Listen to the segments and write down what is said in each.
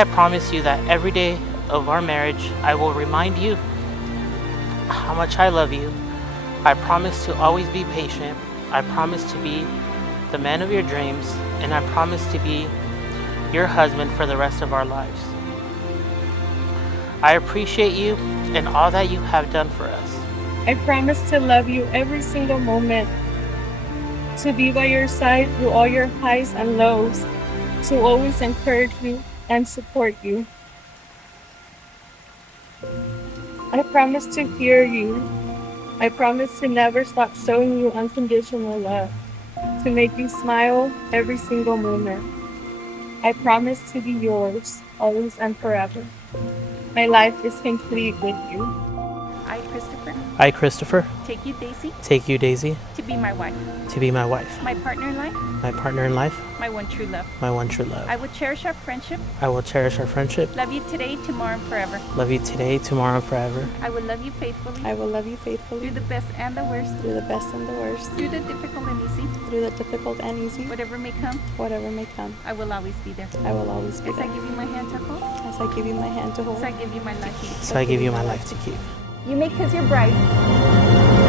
I promise you that every day of our marriage, I will remind you how much I love you. I promise to always be patient. I promise to be the man of your dreams, and I promise to be your husband for the rest of our lives. I appreciate you and all that you have done for us. I promise to love you every single moment, to be by your side through all your highs and lows, to always encourage you and support you. I promise to hear you. I promise to never stop showing you unconditional love, to make you smile every single moment. I promise to be yours, always and forever. My life is complete with you. I, Christopher, I, Christopher, take you, Daisy, take you, Daisy, to be my wife, to be my wife, my partner in life, my partner in life, my one true love. my one true love. I will cherish our friendship, I will cherish our friendship, love you today, tomorrow, and forever. love you today, tomorrow, and forever. I will love you faithfully, I will love you faithfully through the best and the worst, through the best and the worst, through the difficult and easy, through the difficult and easy, whatever may come, whatever may come. I will always be there. I will always be As I there. give you my hand to hold, As I give you my hand to hold, as I give you my life. So I give you my life to keep. You make kiss your bride.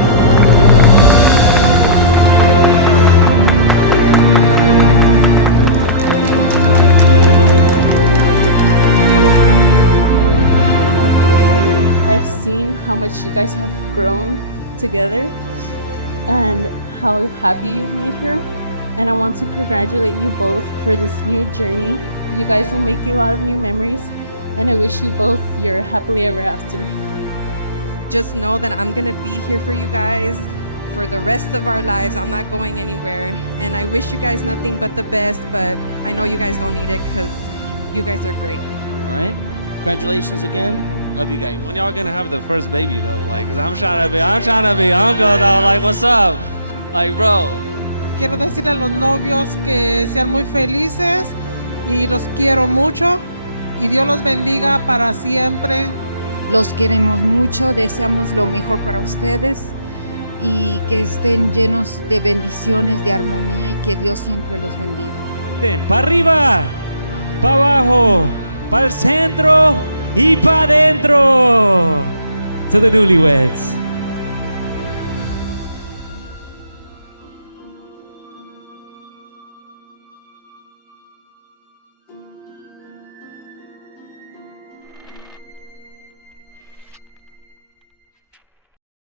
I've seen how much you guys have grown together and how happy you've made her. And I want to congratulate you both for this new journey. You guys will make a lot of new memories, and I wish you both your happily ever after. Just know that I'm gonna be here for you guys for the rest of our lives. I'm not going anywhere. And I wish you guys nothing but the best, but I know you guys don't need it because you guys are great. All right. Congratulations again. Love you guys. When y'all gonna have the first baby though? Like, cause I'm trying to be uncle though. Like, what's up? Like, bro. Quiero decirle a los novios que sean muy felices y los quiero mucho y Dios los bendiga para siempre. Los queremos mucho, deseamos lo mejor para ustedes y que estén llenos de bendiciones, de armonía y que Dios siempre los bendiga. Para arriba, para abajo, para el centro y para adentro. To the newlyweds.